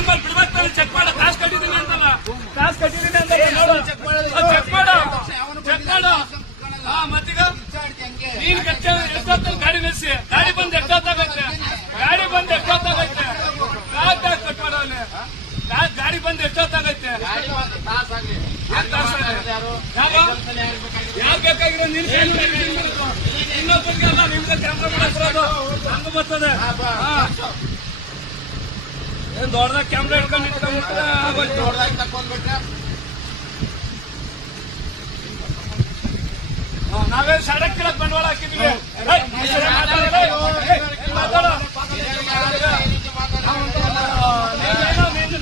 ಅಂದ್ಮೇಲೆ ಬಿಡ್ಬೇಕು ಚೆಕ್ ಮಾಡ ಕಾಸು ಕಟ್ಟಿದ್ದೀನಿ ಅಂತಲ್ಲ ಕಾಸು ಕಟ್ಟಿದ್ದೀನಿ ಅಂತ ನೋಡು ಚೆಕ್ ಮಾಡು ಮತ್ತೀಗ ನೀನ್ ಎಷ್ಟೊತ್ತ ಗಾಡಿ ನಿಲ್ಸಿ ಗಾಡಿ ಬಂದು ಎಷ್ಟೊತ್ತಾಗತ್ತೆ ಗಾಡಿ ಬಂದು ಎಷ್ಟೊತ್ತಾಗತ್ತೆ ಕಟ್ ಮಾಡೋನೆ ಗಾಡಿ ಬಂದು ಎಷ್ಟೊತ್ತಾಗತ್ತೆ ಯಾಕೆ ಬೇಕಾಗಿರೋ ಇನ್ನೊಬ್ಬರಿಗೆ ಅಲ್ಲ ನಿಮ್ಗೆ ಕ್ಯಾಮ್ರಾ ಮಾಡಕ್ಕಿರೋದು ಹಂಗ ಬರ್ತದೆ ಏನ್ ದೊಡ್ಡದಾಗ ಕ್ಯಾಮ್ರಾ ಇಟ್ಕೊಂಡ್ಬಿಟ್ರೆ ಆಗೋಯ್ತು ದೊಡ್ಡದಾಗಿ ತಕೊಂಡ್ಬಿಟ್ರೆ ನಾವೇ ಸಡಕ್ ಕಿಡಕ್ ಬಂಡವಾಳ ಹಾಕಿದ್ವಿ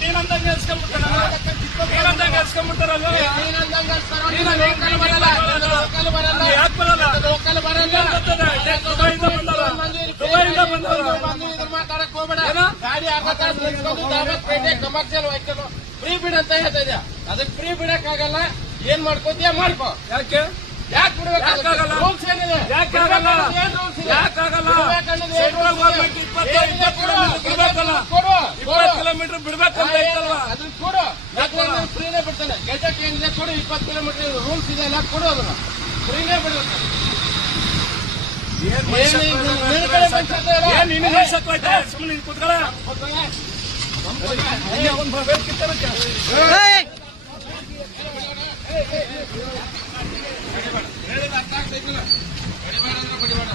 ನೀನಂದಂಗೆ ಎಸ್ಕೊಂಡ್ಬಿಟ್ಟಾರಲ್ಲ ಯಾಕೆ ಬರಲ್ಲ ದುಬೈಯಿಂದ ಬಂದವರು ಮಾತಾಡಕ್ ಹೋಗ್ಬೇಡ ಗಾಡಿ ಅರ್ಧ ತಾಸು ನಿಲ್ಸ್ಕೊಂಡು ದಾವತ್ಪೇಟೆ ಕಮರ್ಷಿಯಲ್ ವೆಹಿಕಲ್ ಫ್ರೀ ಬಿಡ್ ಅಂತ ಹೇಳ್ತಾ ಇದೆಯಾ ಅದಕ್ಕೆ ಫ್ರೀ ಬಿಡಕ್ ಆಗಲ್ಲ ಏನ್ ಮಾಡ್ಕೋತೀಯ ಮಾಡ್ಕೋ ಯಾಕೆ ಯಾಕೆ ಬಿಡ್ಬೇಕಾಗಲ್ಲ ರೂಲ್ಸ್ ಏನಿದೆ ಯಾಕಾಗಲ್ಲ ಕೊಡು 20 ಕಿಲೋಮೀಟರ್ ಬಿಡ್ಬೇಕಂತ ಐತಲ್ವಾ ಅದನ್ನ ಕೊಡು ಯಾಕಂದ್ರೆ ಫ್ರೀನೇ ಬಿಡ್ತಾನೆ ಗೆಜೆಟ್ ಏನಿದೆ ಕೊಡು 20 ಕಿಲೋಮೀಟರ್ ರೂಲ್ಸ್ ಇದೆ ಎಲ್ಲ ಕೊಡು ಅದನ್ನ ಫ್ರೀನೇ ಬಿಡ್ಬೇಕು ಸುಮ್ಮನೆ ಕುತ್ಕೊಳ್ಳ ಹೇಳಿದ ಅರ್ಥ ಆಗ್ತೈತಿಲ್ಲ ಬಡಿಬೇಡ ಅಂದ್ರೆ ಬಡಿಬೇಡ